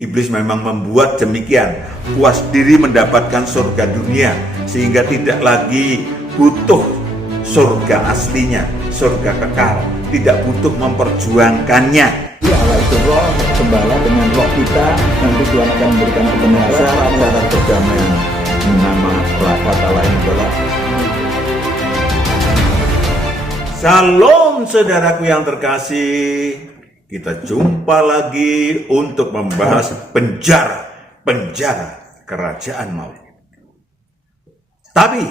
Iblis memang membuat demikian, puas diri mendapatkan surga dunia, sehingga tidak lagi butuh surga aslinya, surga kekal, tidak butuh memperjuangkannya. Ya Allah itu roh, gembala dengan roh kita, nanti Tuhan akan memberikan kebenaran. Syarat-syarat perdamaian, nama kata lain adalah Salam saudaraku yang terkasih. Kita jumpa lagi untuk membahas penjara kerajaan maut. Tapi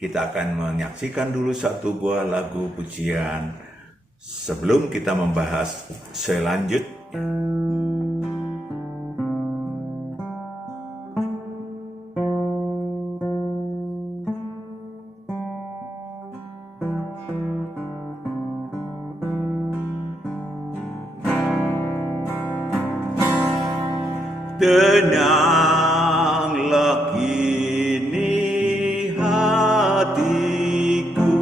kita akan menyaksikan dulu satu buah lagu pujian sebelum kita membahas selanjutnya. Tenanglah kini hatiku,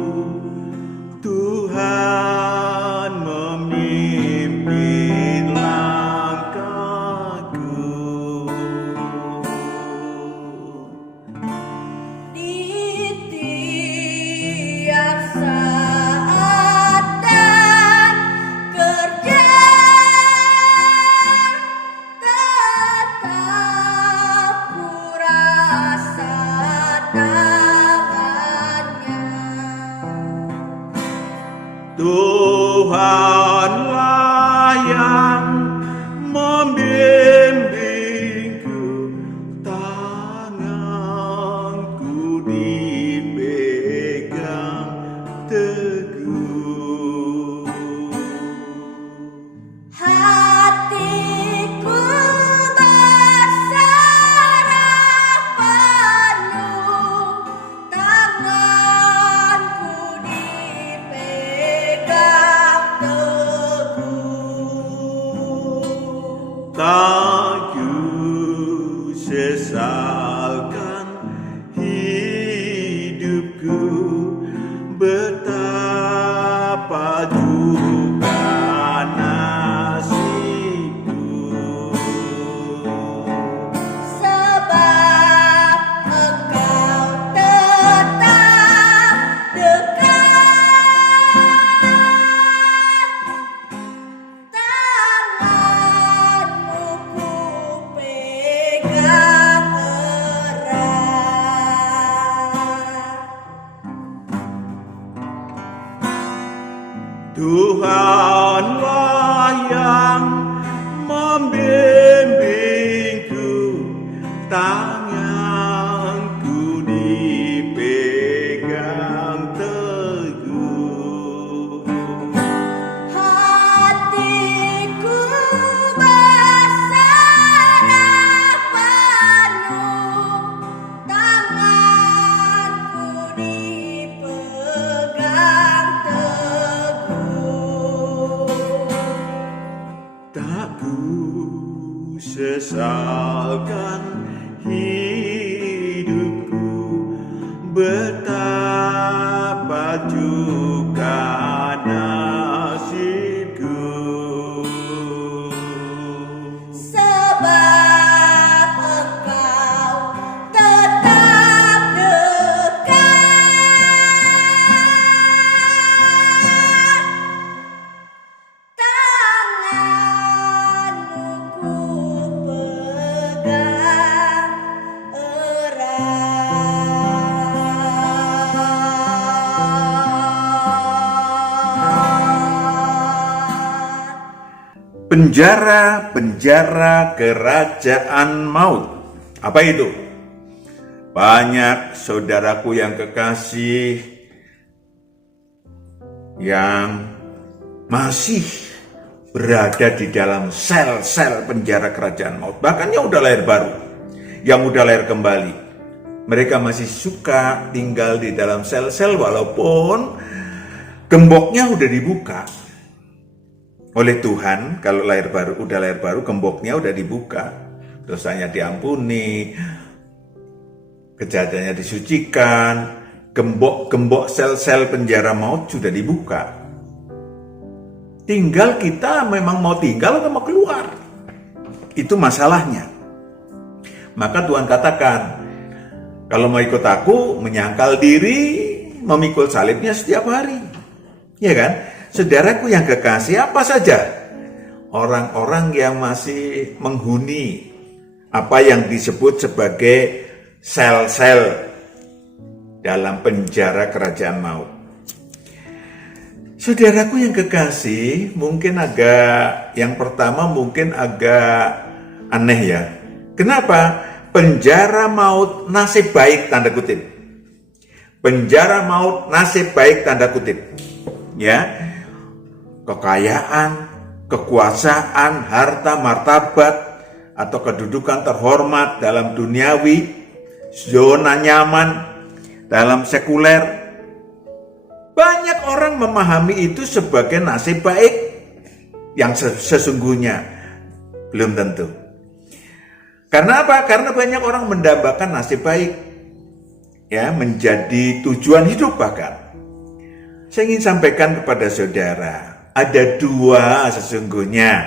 Tuhan memimpin langkahku. Di tiap saat dan kerja Tuhanlah yang membimbingku, tanganku dipegang teguh. Hatiku berserah penuh, tanganku tak ku sesalkan hidupku, betapa juga nasibku. Sebab Engkau tetap dekat, Tuhanlah yang membimbingku, tanganku dipegang teguh. Hatiku berserah penuh, tanganku dipegang tak ku sesalkan hidupku, betapa juga nasibku. Sebab Engkau tetap dekat, Penjara kerajaan maut. Apa itu? Banyak saudaraku yang kekasih yang masih berada di dalam sel-sel penjara kerajaan maut. Bahkan yang udah lahir baru, yang udah lahir kembali, mereka masih suka tinggal di dalam sel-sel walaupun gemboknya udah dibuka oleh Tuhan. Kalau udah lahir baru, gemboknya udah dibuka, dosanya diampuni, kejahatannya disucikan, gembok sel-sel penjara maut sudah dibuka. Tinggal kita memang mau tinggal atau mau keluar. Itu masalahnya. Maka Tuhan katakan, kalau mau ikut aku, menyangkal diri, memikul salibnya setiap hari. Ya kan? Saudaraku yang kekasih, apa saja orang-orang yang masih menghuni apa yang disebut sebagai sel-sel dalam penjara kerajaan maut. Saudaraku yang kekasih, mungkin yang pertama mungkin agak aneh ya. Kenapa? Penjara maut nasib baik, tanda kutip. Penjara maut nasib baik, tanda kutip. Ya, kekayaan, kekuasaan, harta, martabat, atau kedudukan terhormat dalam duniawi, zona nyaman dalam sekuler. Banyak orang memahami itu sebagai nasib baik yang sesungguhnya belum tentu. Karena apa? Karena banyak orang mendambakan nasib baik, ya, menjadi tujuan hidup bahkan. Saya ingin sampaikan kepada saudara, ada dua sesungguhnya.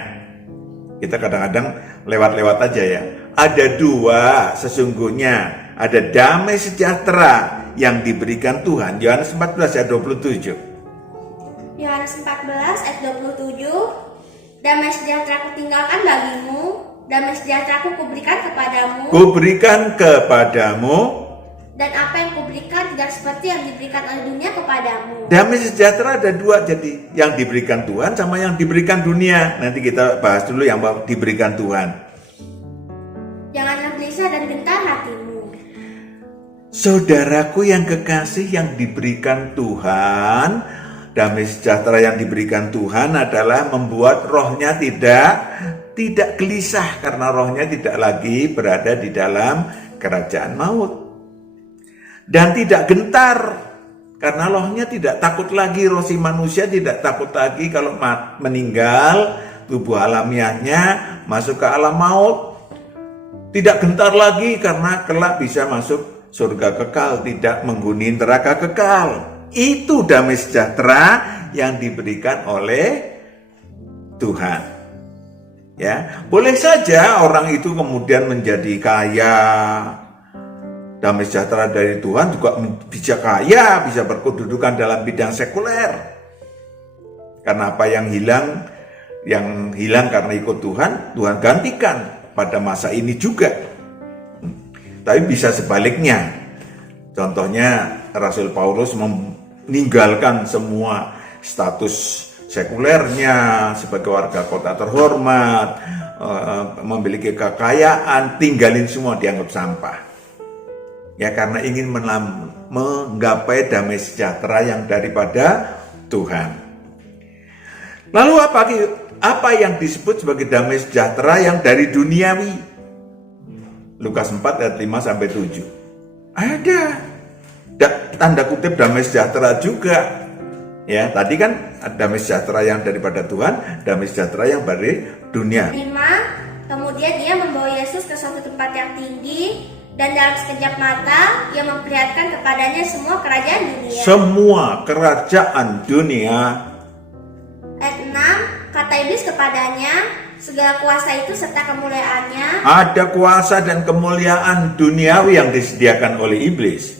Kita kadang-kadang lewat-lewat aja ya. Ada dua sesungguhnya. Ada damai sejahtera yang diberikan Tuhan. Yohanes 14 ayat 27. Yohanes 14 ayat 27. Damai sejahtera kutinggalkan bagimu, damai sejahtera kuberikan kepadamu. Kuberikan kepadamu. Dan apa yang kuberikan tidak seperti yang diberikan oleh dunia kepadamu. Damai sejahtera ada dua, jadi yang diberikan Tuhan sama yang diberikan dunia. Nanti kita bahas dulu yang diberikan Tuhan. Janganlah gelisah dan gentar hatimu. Saudaraku yang kekasih, yang diberikan Tuhan, damai sejahtera yang diberikan Tuhan adalah membuat rohnya tidak gelisah, karena rohnya tidak lagi berada di dalam kerajaan maut. Dan tidak gentar, karena rohnya tidak takut lagi, roh si manusia tidak takut lagi kalau meninggal, tubuh alamiahnya masuk ke alam maut. Tidak gentar lagi karena kelak bisa masuk surga kekal, tidak menghuni neraka kekal. Itu damai sejahtera yang diberikan oleh Tuhan. Ya, boleh saja orang itu kemudian menjadi kaya. Damai sejahtera dari Tuhan juga bisa kaya, bisa berkedudukan dalam bidang sekuler. Karena apa yang hilang karena ikut Tuhan, Tuhan gantikan pada masa ini juga. Tapi bisa sebaliknya. Contohnya Rasul Paulus meninggalkan semua status sekulernya sebagai warga kota terhormat, memiliki kekayaan, tinggalin semua, dianggap sampah. Ya, karena ingin menggapai damai sejahtera yang daripada Tuhan. Lalu apa yang disebut sebagai damai sejahtera yang dari duniawi? Lukas 4 ayat 5 sampai 7. Ada tanda kutip damai sejahtera juga. Ya, tadi kan damai sejahtera yang daripada Tuhan, damai sejahtera yang dari dunia. 5. Kemudian ia membawa Yesus ke suatu tempat yang tinggi, dan dalam sekejap mata ia memperlihatkan kepadanya semua kerajaan dunia. Semua kerajaan dunia. Ayat 6. Kata iblis kepadanya, segala kuasa itu serta kemuliaannya. Ada kuasa dan kemuliaan duniawi yang disediakan oleh iblis.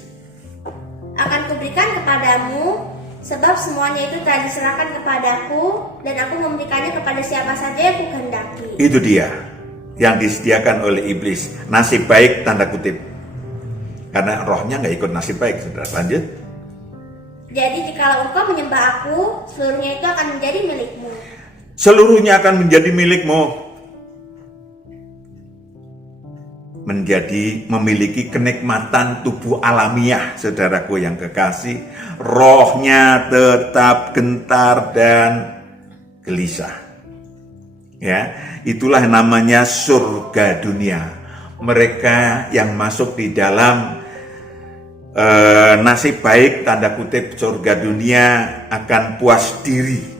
Akan kuberikan kepadamu, sebab semuanya itu telah diserahkan kepadaku, dan aku memberikannya kepada siapa saja yang kukehendaki. Itu dia yang disediakan oleh iblis. Nasib baik, tanda kutip. Karena rohnya nggak ikut nasib baik. Saudara, lanjut. Jadi jikalau engkau menyembah aku, seluruhnya itu akan menjadi milikmu. Seluruhnya akan menjadi milikmu. Memiliki kenikmatan tubuh alamiah, saudaraku yang kekasih. Rohnya tetap gentar dan gelisah. Ya, itulah namanya surga dunia. Mereka yang masuk di dalam nasib baik, tanda kutip surga dunia, akan puas diri.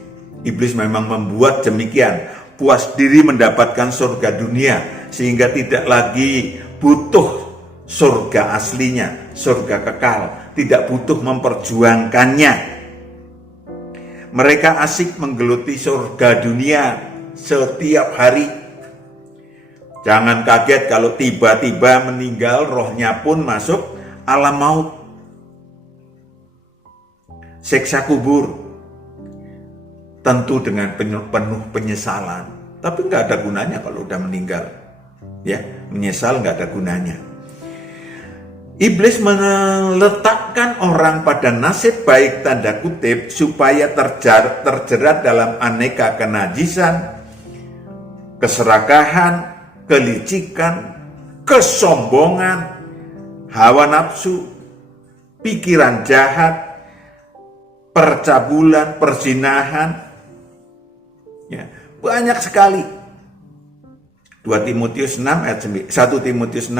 Iblis memang membuat demikian, puas diri mendapatkan surga dunia, sehingga tidak lagi butuh surga aslinya, surga kekal, tidak butuh memperjuangkannya. Mereka asik menggeluti surga dunia setiap hari. Jangan kaget kalau tiba-tiba meninggal, rohnya pun masuk alam maut. Siksa kubur, tentu dengan penuh penyesalan. Tapi nggak ada gunanya kalau udah meninggal. Ya, menyesal nggak ada gunanya. Iblis meletakkan orang pada nasib baik tanda kutip supaya terjerat dalam aneka kenajisan, keserakahan, kelicikan, kesombongan, hawa nafsu, pikiran jahat, percabulan, perzinahan. Ya, banyak sekali. 1 Timotius 6 ayat 9. 1 Timotius 6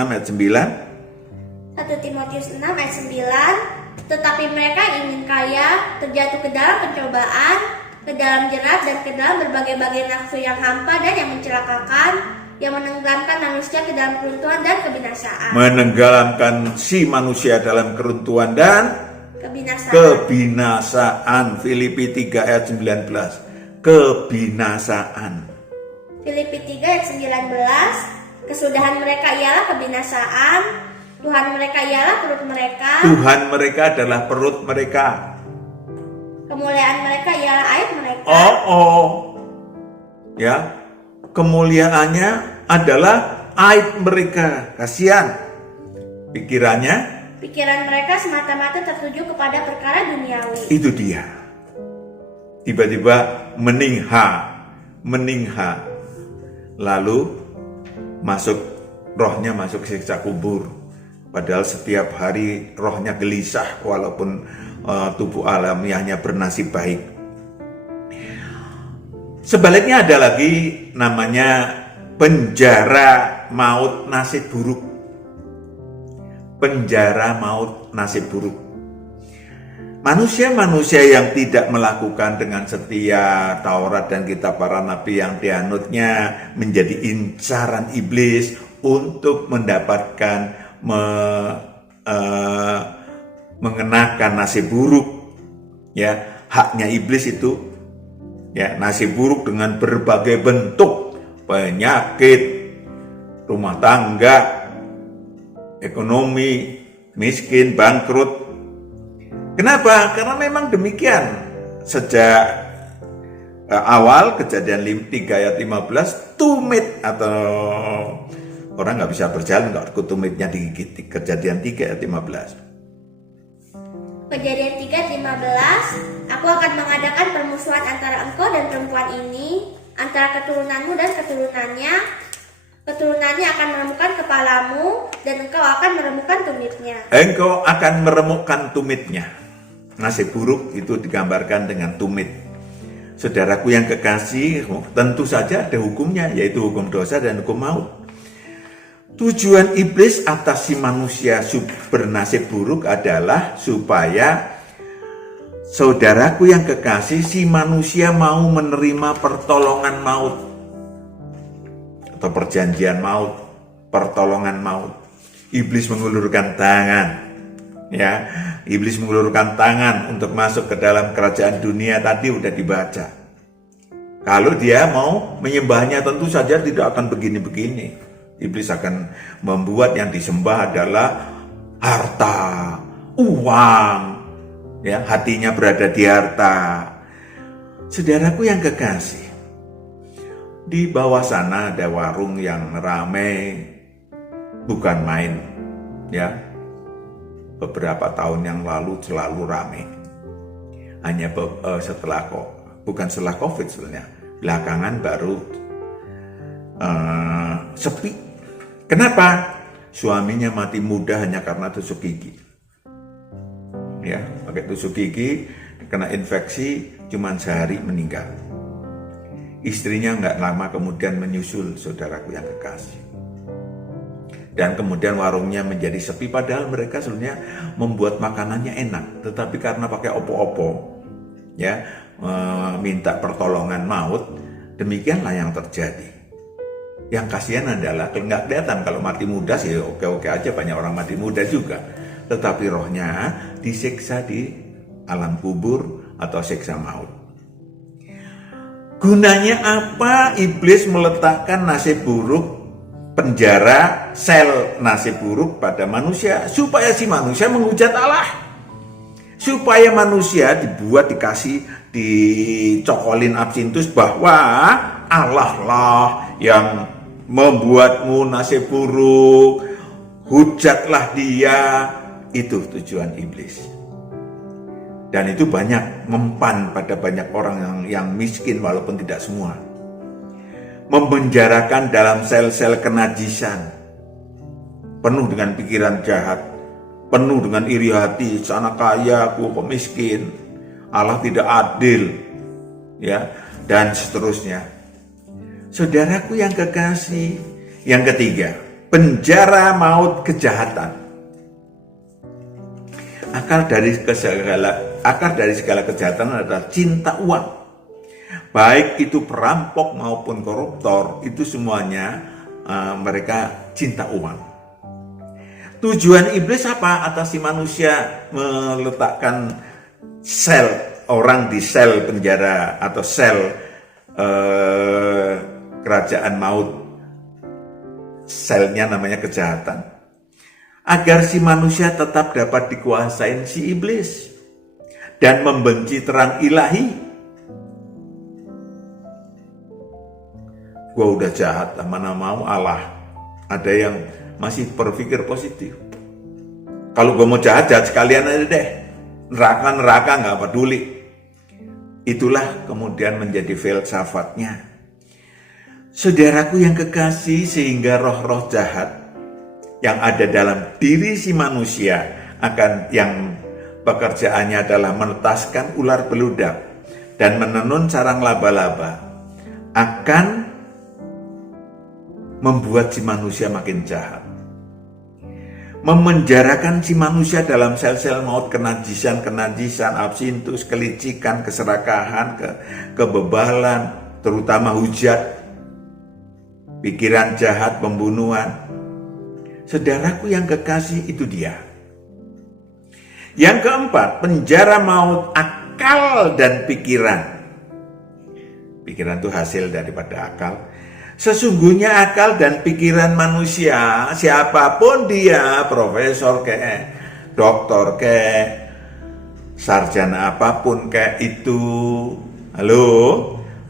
ayat 9, tetapi mereka ingin kaya, terjatuh ke dalam pencobaan, ke dalam jerat, dan ke dalam berbagai-bagai nafsu yang hampa dan yang mencelakakan, yang menenggelamkan manusia ke dalam keruntuhan dan kebinasaan. Menenggelamkan si manusia dalam keruntuhan dan kebinasaan. Filipi 3 ayat 19. Kebinasaan. Filipi 3 ayat 19, kesudahan mereka ialah kebinasaan, Tuhan mereka ialah perut mereka. Tuhan mereka adalah perut mereka. Kemuliaan mereka ialah aib mereka. Ya, kemuliaannya adalah aib mereka. Kasihan. Pikiran mereka semata-mata tertuju kepada perkara duniawi. Itu dia. Tiba-tiba meningha. Lalu rohnya masuk siksa kubur. Padahal setiap hari rohnya gelisah walaupun tubuh alamiahnya bernasib baik. Sebaliknya ada lagi namanya penjara maut nasib buruk. Penjara maut nasib buruk. Manusia-manusia yang tidak melakukan dengan setia Taurat dan kitab para nabi yang dianutnya menjadi incaran iblis untuk mendapatkan mengenakan nasib buruk, ya, haknya iblis itu, ya, nasib buruk dengan berbagai bentuk penyakit, rumah tangga, ekonomi, miskin, bangkrut. Kenapa? Karena memang demikian. Sejak awal kejadian 3 ayat 15, tumit atau orang nggak bisa berjalan kalau tumitnya digigit. Kejadian 3 ayat 15. Kejadian 3 ayat 15, aku akan mengadakan permusuhan antara engkau dan perempuan ini, antara keturunanmu dan keturunannya. Keturunannya akan meremukkan kepalamu, dan engkau akan meremukkan tumitnya. Engkau akan meremukkan tumitnya. Nasib buruk itu digambarkan dengan tumit. Saudaraku yang kekasih, tentu saja ada hukumnya, yaitu hukum dosa dan hukum maut. Tujuan iblis atas si manusia bernasib buruk adalah supaya saudaraku yang kekasih, si manusia mau menerima pertolongan maut atau perjanjian maut, pertolongan maut. Iblis mengulurkan tangan, ya, iblis mengulurkan tangan untuk masuk ke dalam kerajaan dunia tadi udah dibaca. Kalau dia mau menyembahnya tentu saja tidak akan begini-begini. Iblis akan membuat yang disembah adalah harta, uang, ya, hatinya berada di harta. Saudaraku yang kekasih, di bawah sana ada warung yang ramai, bukan main, ya. Beberapa tahun yang lalu selalu ramai. Hanya bukan setelah COVID sebenarnya, belakangan baru sepi. Kenapa? Suaminya mati muda hanya karena tusuk gigi. Ya, pakai tusuk gigi, kena infeksi, cuman sehari meninggal. Istrinya nggak lama kemudian menyusul, saudaraku yang kekasih. Dan kemudian warungnya menjadi sepi, padahal mereka sebenarnya membuat makanannya enak, tetapi karena pakai opo-opo, ya, minta pertolongan maut, demikianlah yang terjadi. Yang kasihan adalah nggak kelihatan, kalau mati muda sih oke-oke aja, banyak orang mati muda juga, tetapi rohnya disiksa di alam kubur atau siksa maut. Gunanya apa iblis meletakkan nasib buruk penjara sel nasib buruk pada manusia, supaya si manusia menghujat Allah, supaya manusia dicokolin absintus bahwa Allah lah yang membuatmu nasib buruk, hujatlah dia. Itu tujuan iblis. Dan itu banyak mempan pada banyak orang yang miskin walaupun tidak semua. Memenjarakan dalam sel-sel kenajisan, penuh dengan pikiran jahat, penuh dengan iri hati, sana kaya, aku kok miskin, Allah tidak adil, ya, dan seterusnya. Saudaraku yang kekasih, yang ketiga, penjara maut kejahatan. Akar dari segala kejahatan adalah cinta uang. Baik itu perampok maupun koruptor, itu semuanya mereka cinta uang. Tujuan iblis apa? Atas si manusia meletakkan sel orang di sel penjara atau sel kerajaan maut. Selnya namanya kejahatan. Agar si manusia tetap dapat dikuasain si iblis dan membenci terang ilahi. Gua udah jahat, mana mau Allah. Ada yang masih berpikir positif. Kalau gua mau jahat sekalian aja deh. Neraka nggak peduli. Itulah kemudian menjadi filsafatnya. Saudaraku yang kekasih, sehingga roh-roh jahat yang ada dalam diri si manusia yang pekerjaannya adalah menetaskan ular beludak dan menenun sarang laba-laba akan membuat si manusia makin jahat. Memenjarakan si manusia dalam sel-sel maut, kenajisan, absintus, kelicikan, keserakahan, kebebalan, terutama hujat, pikiran jahat, pembunuhan. Saudaraku yang kekasih, itu dia. Yang keempat, penjara maut akal dan pikiran. Pikiran itu hasil daripada akal. Sesungguhnya akal dan pikiran manusia, siapapun dia, profesor kayak, doktor kayak, sarjana apapun kayak itu,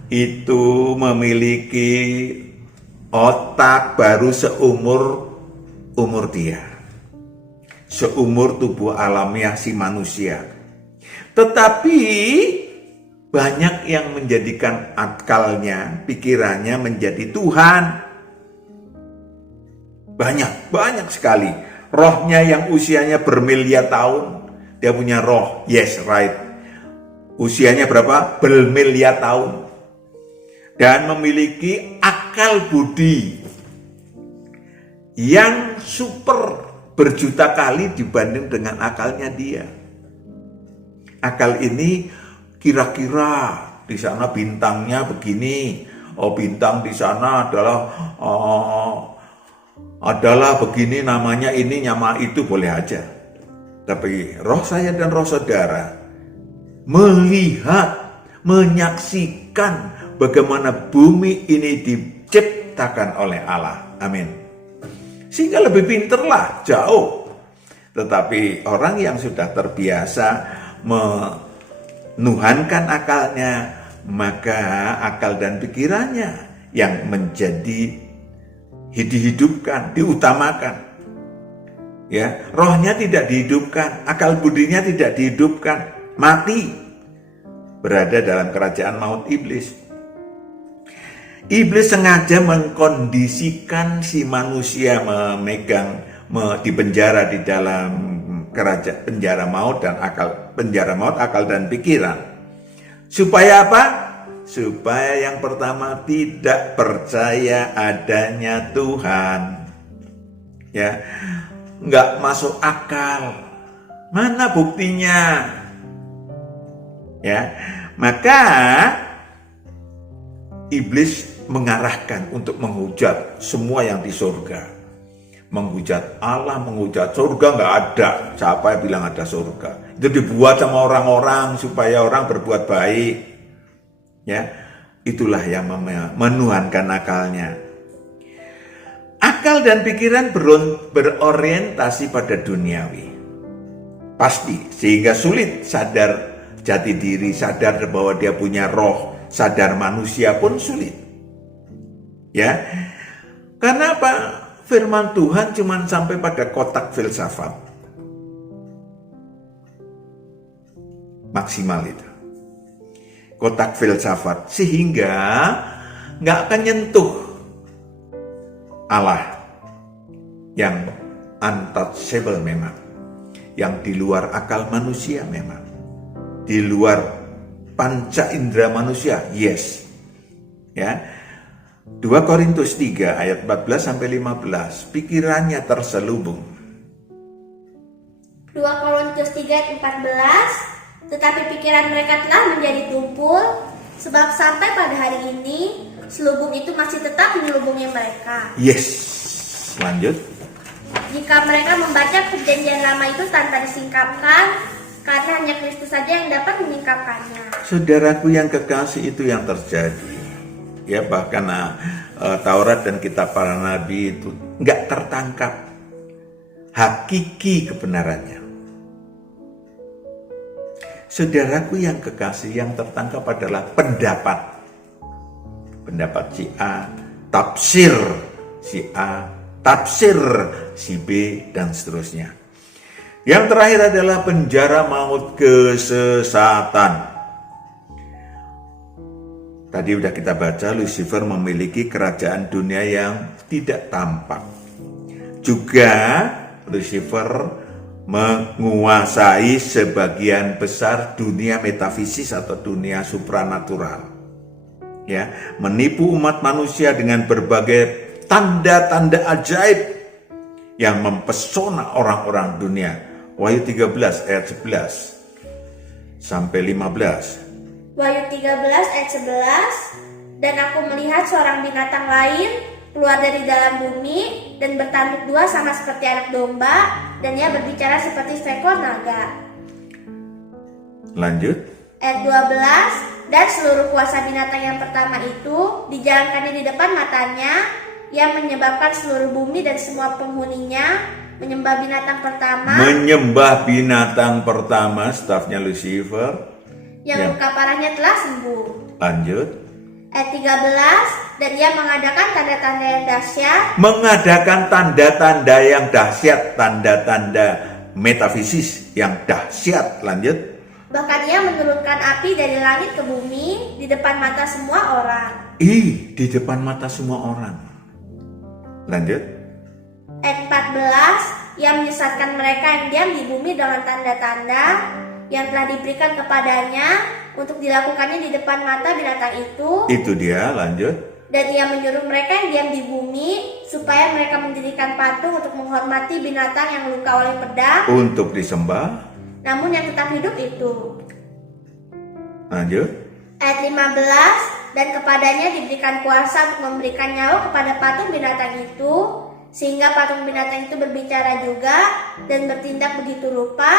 itu memiliki otak baru seumur dia, seumur tubuh alamiah si manusia. Tetapi banyak yang menjadikan akalnya, pikirannya menjadi Tuhan. Banyak sekali. Rohnya yang usianya bermiliar tahun, dia punya roh, yes right. Usianya berapa? Bermiliar tahun. Dan memiliki akal budi yang super berjuta kali dibanding dengan akalnya dia. Akal ini kira-kira di sana bintangnya begini, bintang di sana adalah begini, namanya ini, nama itu, boleh aja. Tapi roh saya dan roh saudara melihat, menyaksikan bagaimana bumi ini diciptakan oleh Allah. Amin. Sehingga lebih pinterlah, jauh. Tetapi orang yang sudah terbiasa menuhankan akalnya, maka akal dan pikirannya yang menjadi dihidupkan, diutamakan. Ya, rohnya tidak dihidupkan, akal budinya tidak dihidupkan, mati. Berada dalam kerajaan maut iblis. Iblis sengaja mengkondisikan si manusia dipenjara di dalam kerajaan penjara maut dan akal dan pikiran. Supaya apa? Supaya yang pertama tidak percaya adanya Tuhan. Ya, nggak masuk akal. Mana buktinya? Ya, maka iblis mengarahkan untuk menghujat semua yang di surga. Menghujat Allah, menghujat surga, nggak ada. Siapa yang bilang ada surga? Itu dibuat sama orang-orang supaya orang berbuat baik. Ya, itulah yang menuhankan akalnya. Akal dan pikiran berorientasi pada duniawi. Pasti, sehingga sulit sadar jati diri, sadar bahwa dia punya roh, sadar manusia pun sulit. Ya, karena apa? Firman Tuhan cuma sampai pada kotak filsafat. Maksimal itu. Kotak filsafat. Sehingga nggak akan nyentuh Allah yang untouchable memang. Yang di luar akal manusia memang. Di luar panca indera manusia, yes. Ya. 2 Korintus 3 ayat 14 sampai 15, pikirannya terselubung. 2 Korintus 3 ayat 14, tetapi pikiran mereka telah menjadi tumpul, sebab sampai pada hari ini selubung itu masih tetap menyelubungi mereka. Yes, lanjut. Jika mereka membaca perjanjian lama itu tanpa disingkapkan, karena hanya Kristus saja yang dapat menyingkapkannya. Saudaraku yang kekasih, itu yang terjadi. Ya, bahkan Taurat dan kitab para nabi itu nggak tertangkap hakiki kebenarannya. Saudaraku yang kekasih, yang tertangkap adalah pendapat si A, tafsir si A, tafsir si B, dan seterusnya. Yang terakhir adalah penjara maut kesesatan. Tadi udah kita baca, Lucifer memiliki kerajaan dunia yang tidak tampak. Juga Lucifer menguasai sebagian besar dunia metafisis atau dunia supranatural. Ya, menipu umat manusia dengan berbagai tanda-tanda ajaib yang mempesona orang-orang dunia. Wahyu 13 ayat 11 sampai 15. Wahyu 13 ayat 11, dan aku melihat seorang binatang lain keluar dari dalam bumi dan bertanduk dua sama seperti anak domba, dan ia berbicara seperti seekor naga. Lanjut. Ayat 12, dan seluruh kuasa binatang yang pertama itu dijalankannya di depan matanya, yang menyebabkan seluruh bumi dan semua penghuninya menyembah binatang pertama. Menyembah binatang pertama, stafnya Lucifer. Yang luka parahnya telah sembuh. Lanjut. Ayat 13, dan ia mengadakan tanda-tanda yang dahsyat. Mengadakan tanda-tanda yang dahsyat, tanda-tanda metafisis yang dahsyat. Lanjut. Bahkan ia menurunkan api dari langit ke bumi di depan mata semua orang. Di depan mata semua orang. Lanjut. Ayat 14, ia menyesatkan mereka yang diam di bumi dengan tanda-tanda yang telah diberikan kepadanya untuk dilakukannya di depan mata binatang itu. Itu dia, lanjut. Dan ia menyuruh mereka yang diam di bumi supaya mereka mendirikan patung untuk menghormati binatang yang luka oleh pedang, untuk disembah, namun yang tetap hidup itu. Lanjut. Ayat 15, dan kepadanya diberikan kuasa untuk memberikan nyawa kepada patung binatang itu, sehingga patung binatang itu berbicara juga dan bertindak begitu rupa,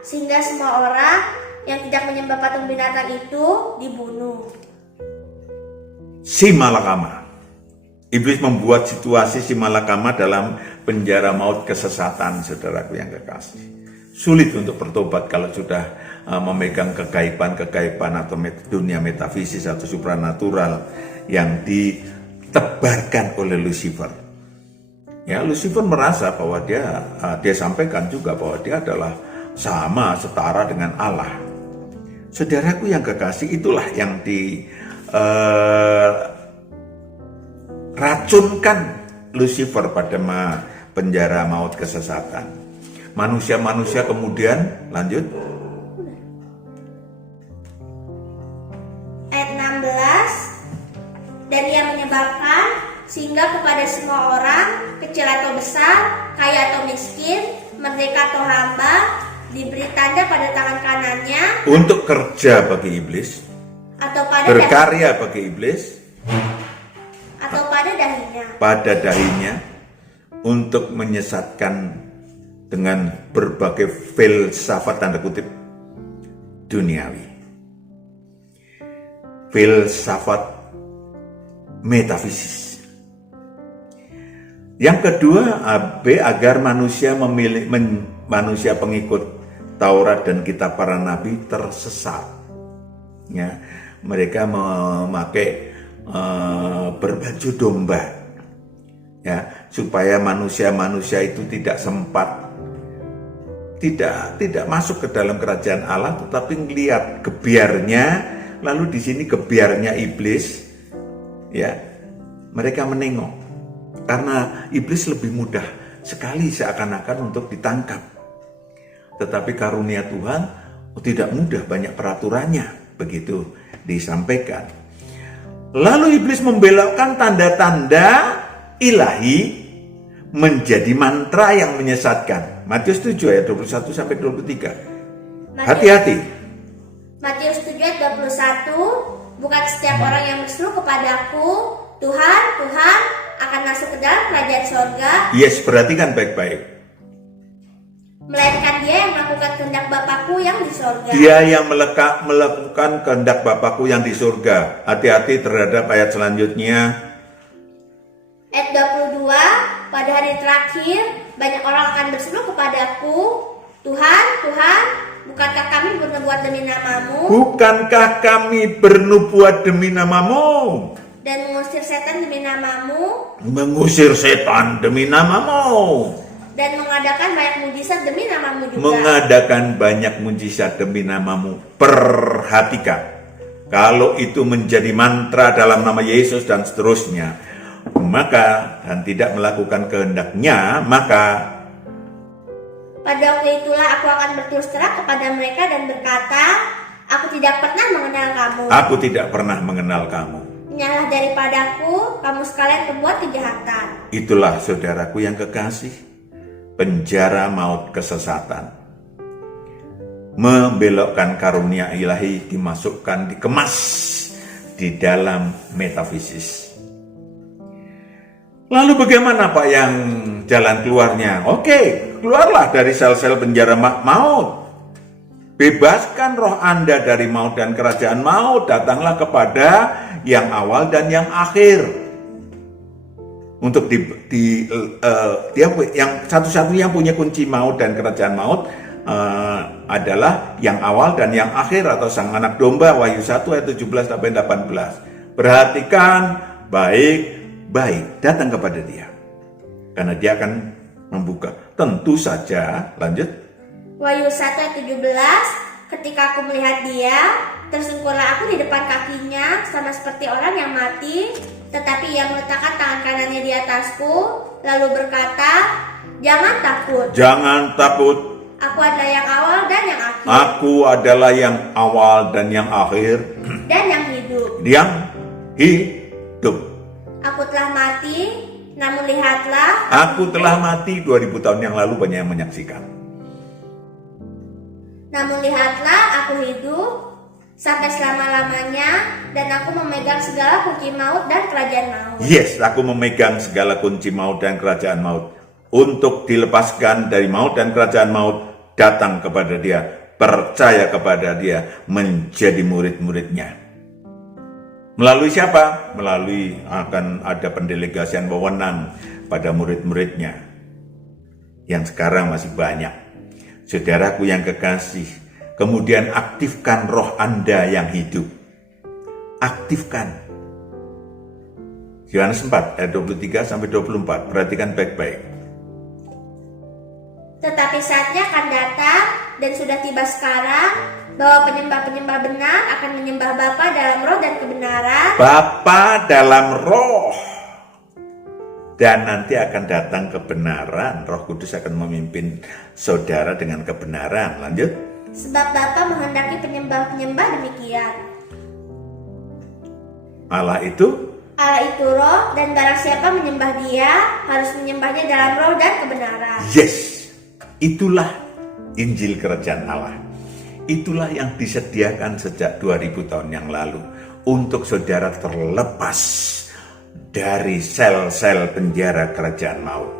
sehingga semua orang yang tidak menyembah patung binatang itu dibunuh. Si malakama. Iblis membuat situasi si malakama dalam penjara maut kesesatan, saudaraku yang kekasih. Sulit untuk bertobat kalau sudah memegang kegaiban-kegaiban atau dunia metafisis atau supranatural yang ditebarkan oleh Lucifer. Ya, Lucifer merasa bahwa dia sampaikan juga bahwa dia adalah sama, setara dengan Allah. Saudaraku yang kekasih, itulah yang diracunkan Lucifer pada penjara maut kesesatan. Manusia-manusia kemudian, lanjut. Ayat 16, dan ia menyebabkan sehingga kepada semua orang, kecil atau besar, kaya atau miskin, merdeka atau hamba, diberi tanda pada tangan kanannya untuk kerja bagi iblis, atau pada berkarya bagi iblis, atau pada dahinya. Pada dahinya untuk menyesatkan dengan berbagai filsafat tanda kutip duniawi. Filsafat metafisis. Yang kedua, B, agar manusia manusia pengikut Taurat dan kitab para nabi tersesat. Ya, mereka memakai berbaju domba, ya, supaya manusia-manusia itu tidak sempat, tidak masuk ke dalam kerajaan Allah, tetapi melihat gebiarnya. Lalu di sini gebiarnya iblis, ya, mereka menengok, karena iblis lebih mudah sekali seakan-akan untuk ditangkap. Tetapi karunia Tuhan tidak mudah, banyak peraturannya, begitu disampaikan. Lalu iblis membelokkan tanda-tanda ilahi menjadi mantra yang menyesatkan. Matius 7 ayat 21 sampai 23. Hati-hati. Matius 7 ayat 21, bukan setiap orang yang berseru kepadaku, Tuhan, Tuhan, akan masuk ke dalam kerajaan sorga. Yes, perhatikan baik-baik. Melainkan dia yang melakukan kehendak Bapakku yang di sorga. Dia yang melakukan kehendak Bapakku yang di surga. Hati-hati terhadap ayat selanjutnya. Ayat 22, pada hari terakhir, banyak orang akan berseru kepadaku, Tuhan, Tuhan, bukankah kami bernubuat demi namamu? Bukankah kami bernubuat demi namamu? Dan mengusir setan demi namamu? Mengusir setan demi namamu. Dan mengadakan banyak mujizat demi namamu juga. Mengadakan banyak mujizat demi namamu. Perhatikan, kalau itu menjadi mantra dalam nama Yesus dan seterusnya, maka dan tidak melakukan kehendaknya, maka pada waktu itulah aku akan berterus terang kepada mereka dan berkata, aku tidak pernah mengenal kamu. Aku tidak pernah mengenal kamu. Menyala daripadaku, kamu sekalian pembuat kejahatan. Itulah saudaraku yang kekasih, penjara maut kesesatan. Membelokkan karunia ilahi dimasukkan, dikemas di dalam metafisis. Lalu bagaimana Pak yang jalan keluarnya? Oke, keluarlah dari sel-sel penjara maut. Bebaskan roh Anda dari maut dan kerajaan maut. Datanglah kepada yang awal dan yang akhir. Untuk dia yang satu-satunya yang punya kunci maut dan kerajaan maut adalah yang awal dan yang akhir, atau sang anak domba, Wahyu 1 ayat 17 sampai 18. Perhatikan baik-baik, datang kepada dia, karena dia akan membuka. Tentu saja, lanjut. Wahyu 1 ayat 17, ketika aku melihat dia, tersungkurlah aku di depan kakinya, sama seperti orang yang mati, tetapi ia meletakkan tangan kanannya di atasku, lalu berkata, jangan takut. Jangan takut. Aku adalah yang awal dan yang akhir. Aku adalah yang awal dan yang akhir. Dan yang hidup. Yang hidup. Aku telah mati, namun lihatlah. Aku telah mati 2000 tahun yang lalu, banyak yang menyaksikan. Namun lihatlah, aku hidup sampai selama-lamanya, dan aku memegang segala kunci maut dan kerajaan maut. Yes, aku memegang segala kunci maut dan kerajaan maut. Untuk dilepaskan dari maut dan kerajaan maut, datang kepada dia, percaya kepada dia, menjadi murid-muridnya. Melalui siapa? Melalui akan ada pendelegasian wewenang pada murid-muridnya, yang sekarang masih banyak. Saudaraku yang kekasih, kemudian aktifkan roh Anda yang hidup. Aktifkan. Yohanes 4 ayat 23 sampai 24. Perhatikan baik-baik. Tetapi saatnya akan datang, dan sudah tiba sekarang, bahwa penyembah-penyembah benar akan menyembah Bapa dalam roh dan kebenaran. Bapa dalam roh. Dan nanti akan datang kebenaran. Roh Kudus akan memimpin saudara dengan kebenaran. Lanjut. Sebab Bapa menghendaki penyembah-penyembah demikian. Allah itu roh, dan barang siapa menyembah dia, harus menyembahnya dalam roh dan kebenaran. Yes, itulah Injil Kerajaan Allah. Itulah yang disediakan sejak 2000 tahun yang lalu, untuk saudara terlepas dari sel-sel penjara kerajaan maut.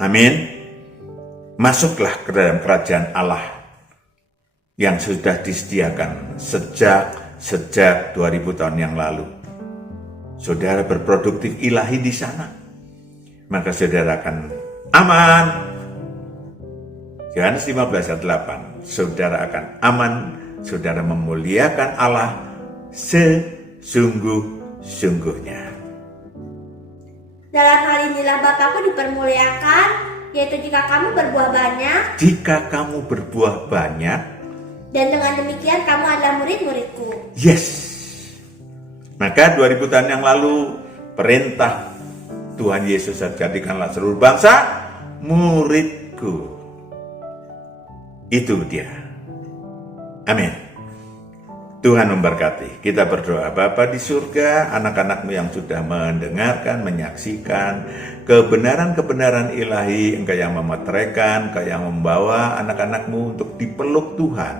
Amin. Masuklah ke dalam kerajaan Allah yang sudah disediakan sejak 2000 tahun yang lalu. Saudara berproduktif ilahi di sana. maka saudara akan aman. Yohanes 15 ayat 8, saudara akan aman, saudara memuliakan Allah sesungguh-sungguhnya. Dalam hal inilah Bapakku dipermuliakan, yaitu jika kamu berbuah banyak, Jika kamu berbuah banyak, dan dengan demikian kamu adalah murid-muridku. yes. Maka 2000 tahun yang lalu perintah Tuhan Yesus, jadikanlah seluruh bangsa muridku. Itu dia. Amin. Tuhan memberkati. Kita berdoa. Bapa di surga, anak-anakmu yang sudah mendengarkan, menyaksikan kebenaran-kebenaran ilahi, Engkau yang memeteraikan, Engkau yang membawa anak-anakmu untuk dipeluk Tuhan,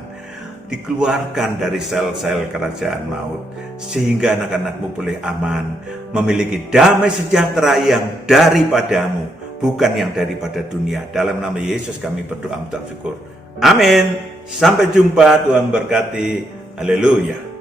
dikeluarkan dari sel-sel kerajaan maut, sehingga anak-anakmu boleh aman, memiliki damai sejahtera yang daripadamu, bukan yang daripada dunia. Dalam nama Yesus kami berdoa mengucap syukur. Amin. Sampai jumpa. Tuhan berkati. Haleluya.